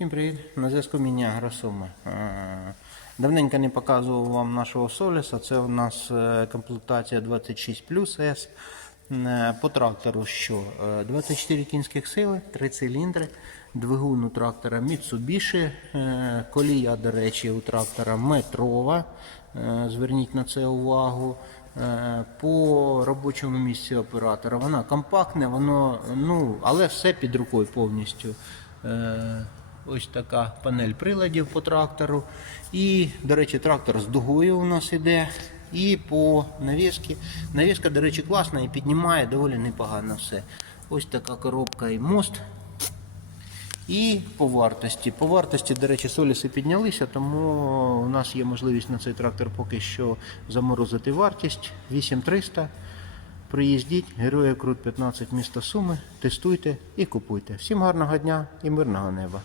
Всім привіт! На зв'язку Міні Агросуми. Е, Давненько не показував вам нашого Соліса. Це у нас е, комплектація 26 плюс S. Е, По трактору що? Е, 24 кінських сили, 3 циліндри, двигун у трактора Mitsubishi, колія, до речі, у трактора метрова. Зверніть на це увагу. По робочому місці оператора вона компактне, воно, ну, але все під рукою повністю. Ось така панель приладів по трактору. І, до речі, трактор з дугою у нас іде. І по навіски. Навіска, до речі, класна і піднімає доволі непогано все. Ось така коробка і мост. І по вартості. По вартості, до речі, соліси піднялися, тому у нас є можливість на цей трактор поки що заморозити вартість 8300. Приїздіть, Героїв Крут 15 міста Суми, тестуйте і купуйте. Всім гарного дня і мирного неба!